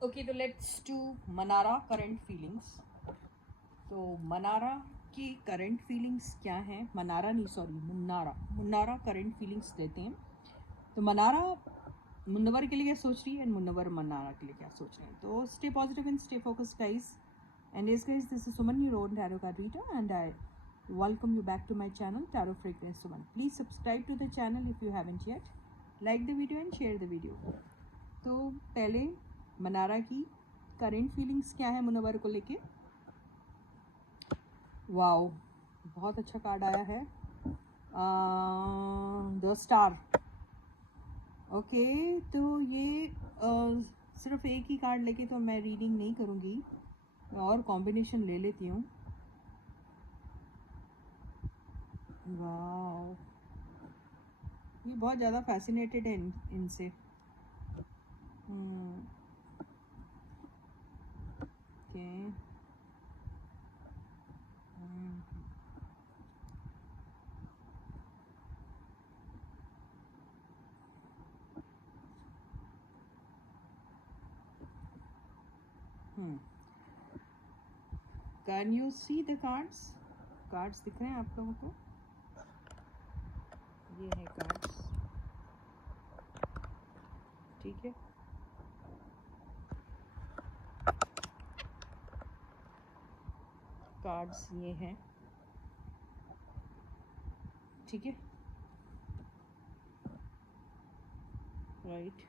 Okay, तो let's do Mannara current feelings. तो मनारा की करंट फीलिंग्स क्या हैं? मनारा नहीं, सॉरी, मुन्नारा करंट फीलिंग्स देते हैं। तो मनारा मुन्नवर के लिए क्या सोच रही है एंड मुन्नवर मनारा के लिए क्या सोच रहे हैं। तो stay positive and stay focused guys. And yes guys, this is Suman, your own tarot card reader, and I welcome you back to my channel Tarot Fragrance Suman. Please subscribe to the channel if you haven't yet. Like the video and share the video. तो पहले मनारा की current feelings क्या है मुनव्वर को लेके। Wow, बहुत अच्छा card आया है, द स्टार। ओके, तो ये सिर्फ एक ही कार्ड लेके तो मैं रीडिंग नहीं करूँगी, और कॉम्बिनेशन ले लेती हूँ। वाओ, ये बहुत ज़्यादा फैसिनेटेड है इनसे। Okay, can you see the cards? Cards दिख रहे हैं आप लोगों को? ये है कार्ड्स, ठीक है। कार्ड्स ये हैं, ठीक है, right.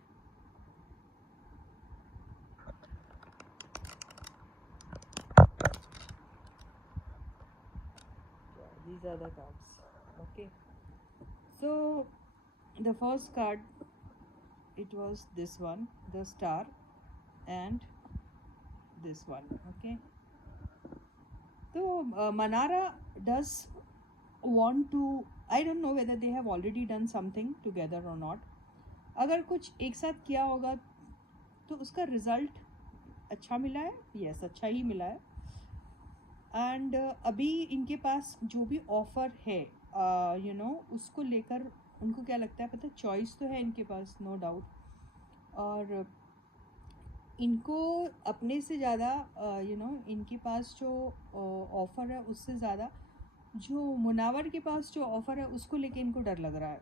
These are the cards. Okay, so the first card, it was this one, the star, and this one. Okay, so Manara does want to, I don't know whether they have already done something together or not. अगर कुछ एक साथ किया होगा तो उसका result अच्छा मिला है, यस, अच्छा ही मिला है। एंड अभी इनके पास जो भी ऑफ़र है उसको लेकर उनको क्या लगता है, पता है, चॉइस तो है इनके पास, नो डाउट। और इनको अपने से ज़्यादा इनके पास जो ऑफ़र है उससे ज़्यादा जो मुनावर के पास जो ऑफ़र है उसको लेके इनको डर लग रहा है।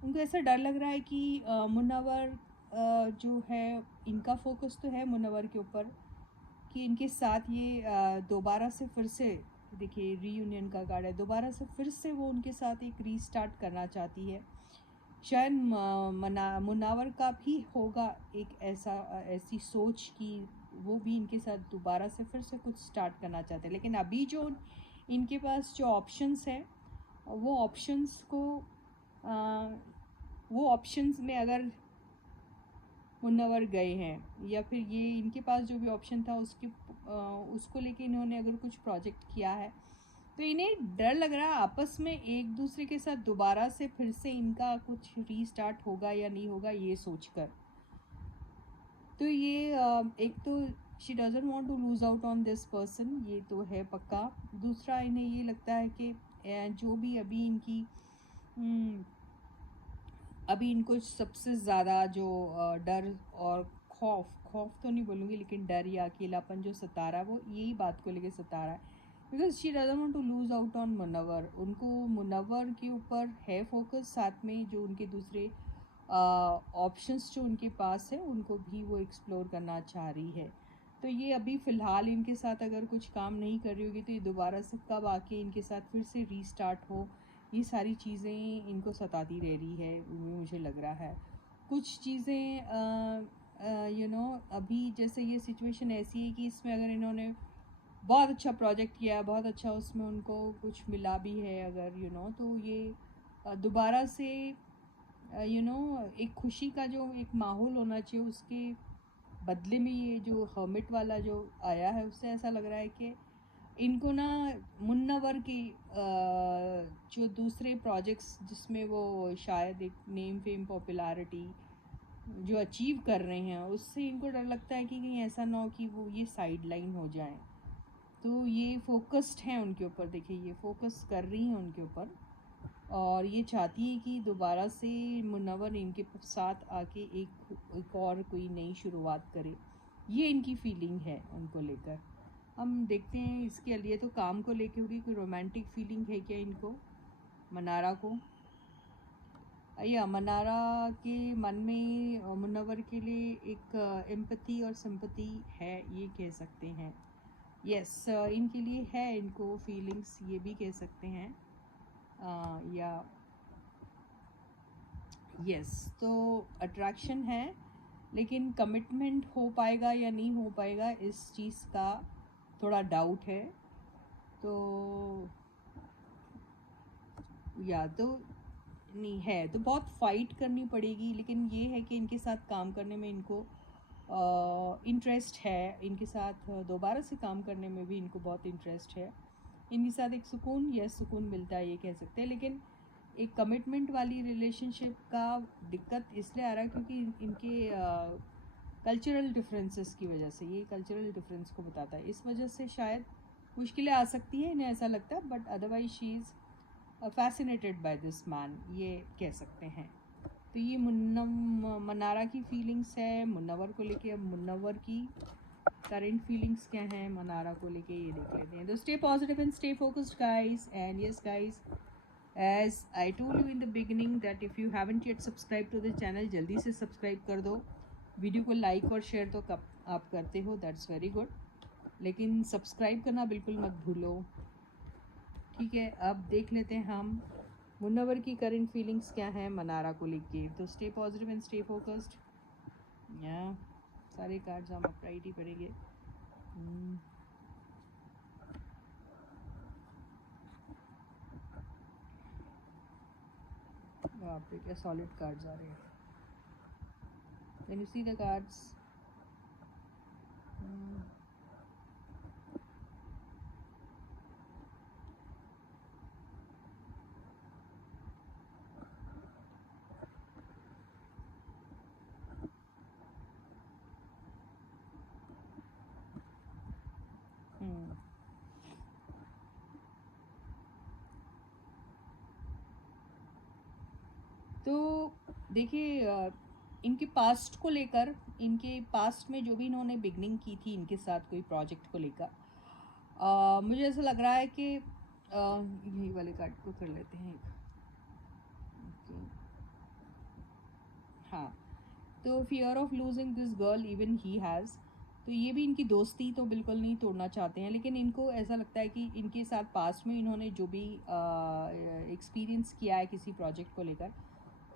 उनको ऐसा डर लग रहा है कि मुनावर जो है, इनका फोकस तो है मुनावर के ऊपर कि इनके साथ ये दोबारा से फिर से, देखिए रीयूनियन का कार्ड है, दोबारा से फिर से वो उनके साथ एक रीस्टार्ट करना चाहती है। शायद मुनावर का भी होगा एक ऐसी सोच कि वो भी इनके साथ दोबारा से फिर से कुछ स्टार्ट करना चाहते हैं। लेकिन अभी जो इनके पास जो ऑप्शंस हैं, वो ऑप्शंस को वो ऑप्शंस में अगर मुन्नवर गए हैं, या फिर ये इनके पास जो भी ऑप्शन था उसको लेके इन्होंने अगर कुछ प्रोजेक्ट किया है, तो इन्हें डर लग रहा है आपस में एक दूसरे के साथ दोबारा से फिर से इनका कुछ रीस्टार्ट होगा या नहीं होगा, ये सोचकर। तो ये एक तो she doesn't want to lose out on this person, ये तो है पक्का। दूसरा, इन्हें ये लगता है कि जो भी अभी इनको सबसे ज़्यादा जो डर और खौफ तो नहीं बोलूँगी, लेकिन डर या अकेलापन जो सता रहा है, वो यही बात को लेके सता रहा है। Because she doesn't want to lose out on Munawar. उनको मुनव्वर के ऊपर है फोकस, साथ में जो उनके दूसरे ऑप्शंस जो उनके पास है उनको भी वो एक्सप्लोर करना चाह रही है। तो ये अभी फ़िलहाल इनके साथ अगर कुछ काम नहीं कर रही होगी तो ये दोबारा से कब आके इनके साथ फिर से रीस्टार्ट हो, ये सारी चीज़ें इनको सताती रह रही है, मुझे लग रहा है। कुछ चीज़ें अभी जैसे ये सिचुएशन ऐसी है कि इसमें अगर इन्होंने बहुत अच्छा प्रोजेक्ट किया, बहुत अच्छा उसमें उनको कुछ मिला भी है अगर तो ये दोबारा से एक खुशी का जो एक माहौल होना चाहिए, उसके बदले में ये जो हर्मिट वाला जो आया है, उससे ऐसा लग रहा है कि इनको ना मुन्नवर की जो दूसरे प्रोजेक्ट्स जिसमें वो शायद एक नेम फेम पॉपुलैरिटी जो अचीव कर रहे हैं, उससे इनको डर लगता है कि कहीं ऐसा ना हो कि वो ये साइड लाइन हो जाए। तो ये फोकस्ड हैं उनके ऊपर, देखिए ये फोकस कर रही हैं उनके ऊपर, और ये चाहती है कि दोबारा से मुनव्वर इनके साथ आके एक और कोई नई शुरुआत करे। ये इनकी फीलिंग है उनको लेकर। हम देखते हैं इसके लिए तो काम को लेके होगी, कोई रोमांटिक फीलिंग है क्या इनको मनारा को? या मनारा के मन में मुनव्वर के लिए एक एम्पैथी और सिंपैथी है, ये कह सकते हैं। यस इनके लिए है, इनको फीलिंग्स ये भी कह सकते हैं। या यस तो अट्रैक्शन है, लेकिन कमिटमेंट हो पाएगा या नहीं हो पाएगा इस चीज़ का थोड़ा डाउट है। तो या तो नहीं है तो बहुत फाइट करनी पड़ेगी, लेकिन ये है कि इनके साथ काम करने में इनको इंटरेस्ट है, इनके साथ दोबारा से काम करने में भी इनको बहुत इंटरेस्ट है। इनके साथ एक सुकून, यस सुकून मिलता है ये कह सकते हैं, लेकिन एक कमिटमेंट वाली रिलेशनशिप का दिक्कत इसलिए आ रहा है क्योंकि इनके कल्चरल डिफरेंसेस की वजह से, ये कल्चरल डिफरेंस को बताता है, इस वजह से शायद मुश्किलें आ सकती हैं, इन्हें ऐसा लगता है। But otherwise she is fascinated by this man, ये कह सकते हैं। तो ये मनारा की फीलिंग्स है मुन्नवर को लेके। अब मुन्नवर की करंट फीलिंग्स क्या हैं मनारा को लेके, ये देख लेते हैं। तो stay positive and stay focused guys. And yes guys, as I told you in the beginning that if you haven't yet subscribed to the channel, जल्दी से सब्सक्राइब कर दो। वीडियो को लाइक और शेयर तो कब आप करते हो, दैट्स वेरी गुड, लेकिन सब्सक्राइब करना बिल्कुल मत भूलो, ठीक है। अब देख लेते हैं हम मुन्नवर की करंट फीलिंग्स क्या हैं मनारा को लेके। तो stay positive and stay focused. या सारे कार्ड्स हम अपराइट ही पड़ेंगे। बाप रे क्या सॉलिड कार्ड्स आ रहे हैं। When you see the cards, तो देखिए इनके पास्ट को लेकर, इनके पास्ट में जो भी इन्होंने बिगनिंग की थी इनके साथ कोई प्रोजेक्ट को लेकर, मुझे ऐसा लग रहा है कि यही वाले कार्ड को कर लेते हैं। हाँ, तो fear of losing this girl even he has, तो ये भी इनकी दोस्ती तो बिल्कुल नहीं तोड़ना चाहते हैं, लेकिन इनको ऐसा लगता है कि इनके साथ पास्ट में इन्होंने जो भी एक्सपीरियंस किया है किसी प्रोजेक्ट को लेकर,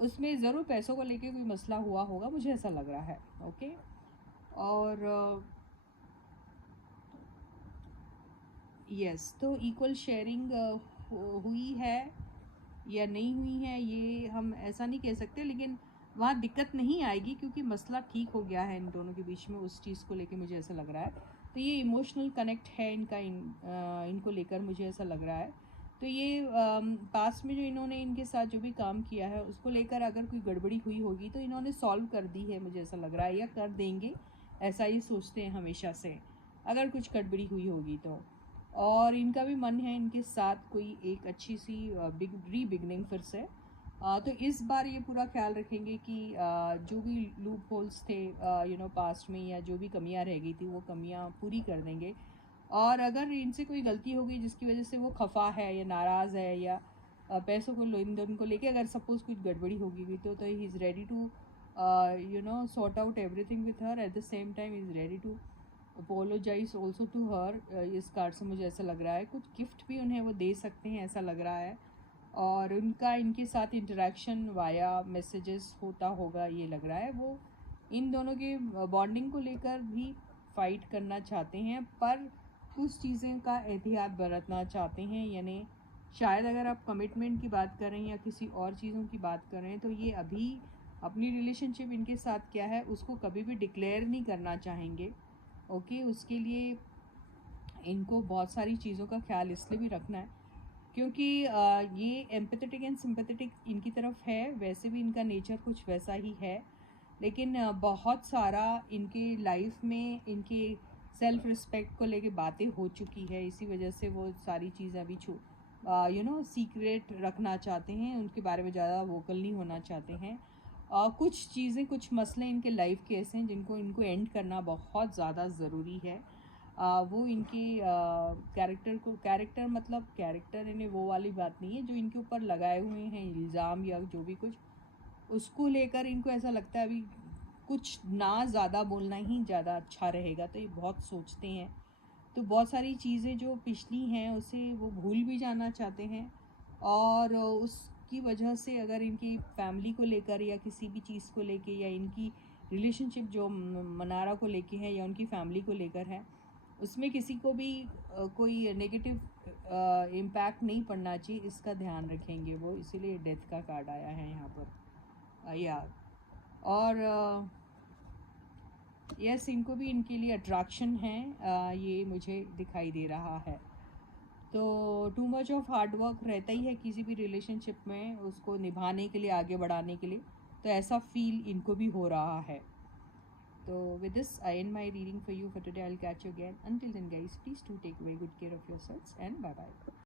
उसमें ज़रूर पैसों को लेके कोई मसला हुआ होगा, मुझे ऐसा लग रहा है। ओके, और यस तो इक्वल शेयरिंग हुई है या नहीं हुई है ये हम ऐसा नहीं कह सकते, लेकिन वहाँ दिक्कत नहीं आएगी क्योंकि मसला ठीक हो गया है इन दोनों के बीच में, उस चीज़ को लेके मुझे ऐसा लग रहा है। तो ये इमोशनल कनेक्ट है इनका इनको लेकर, मुझे ऐसा लग रहा है। तो ये पास में जो इन्होंने इनके साथ जो भी काम किया है उसको लेकर अगर कोई गड़बड़ी हुई होगी तो इन्होंने सॉल्व कर दी है, मुझे ऐसा लग रहा है, या कर देंगे, ऐसा ही सोचते हैं हमेशा से अगर कुछ गड़बड़ी हुई होगी तो। और इनका भी मन है इनके साथ कोई एक अच्छी सी बिगनिंग फिर से। तो इस बार ये पूरा ख्याल रखेंगे कि जो भी लूप होल्स थे पास्ट में, या जो भी कमियां रह गई थी वो कमियां पूरी कर देंगे। और अगर इनसे कोई गलती हो गई जिसकी वजह से वो खफा है या नाराज़ है, या पैसों को लेन देन को लेके अगर सपोज़ कुछ गड़बड़ी होगी भी तो he is ready to sort out everything with her, at the same time is ready to apologise also to her. इस कार्ड से मुझे ऐसा लग रहा है कुछ गिफ्ट भी उन्हें वो दे सकते हैं, ऐसा लग रहा है। और उनका इनके साथ इंटरेक्शन वाया मैसेजेस होता होगा, ये लग रहा है। वो इन दोनों के बॉन्डिंग को लेकर भी फाइट करना चाहते हैं, पर कुछ चीज़ें का एहतियात बरतना चाहते हैं, यानी शायद अगर आप कमिटमेंट की बात करें या किसी और चीज़ों की बात करें तो ये अभी अपनी रिलेशनशिप इनके साथ क्या है उसको कभी भी डिक्लेयर नहीं करना चाहेंगे। ओके, उसके लिए इनको बहुत सारी चीज़ों का ख्याल इसलिए भी रखना है क्योंकि ये एम्पैथेटिक एंड सिंपैथेटिक इनकी तरफ है, वैसे भी इनका नेचर कुछ वैसा ही है, लेकिन बहुत सारा इनके लाइफ में इनके सेल्फ रिस्पेक्ट को लेके बातें हो चुकी है, इसी वजह से वो सारी चीज़ें अभी सीक्रेट रखना चाहते हैं, उनके बारे में ज़्यादा वोकल नहीं होना चाहते हैं। कुछ चीज़ें, कुछ मसले इनके लाइफ के ऐसे हैं जिनको इनको एंड करना बहुत ज़्यादा ज़रूरी है। वो इनके कैरेक्टर, मतलब कैरेक्टर इन्हें वो वाली बात नहीं है जो इनके ऊपर लगाए हुए हैं इल्ज़ाम या जो भी कुछ, उसको लेकर इनको ऐसा लगता है अभी कुछ ना ज़्यादा बोलना ही ज़्यादा अच्छा रहेगा, तो ये बहुत सोचते हैं। तो बहुत सारी चीज़ें जो पिछली हैं उसे वो भूल भी जाना चाहते हैं, और उसकी वजह से अगर इनकी फैमिली को लेकर या किसी भी चीज़ को लेके या इनकी रिलेशनशिप जो मनारा को लेके है या उनकी फैमिली को लेकर है, उसमें किसी को भी कोई नेगेटिव इम्पैक्ट नहीं पड़ना चाहिए, इसका ध्यान रखेंगे वो, इसीलिए डेथ का कार्ड आया है यहाँ पर। या और यस, इनको भी इनके लिए अट्रैक्शन है, ये मुझे दिखाई दे रहा है। तो too much of hard work रहता ही है किसी भी रिलेशनशिप में, उसको निभाने के लिए, आगे बढ़ाने के लिए, तो ऐसा फील इनको भी हो रहा है। तो with this I end my reading for you for today. I'll catch you again. Until then guys, please do take away good care of yourselves and bye bye.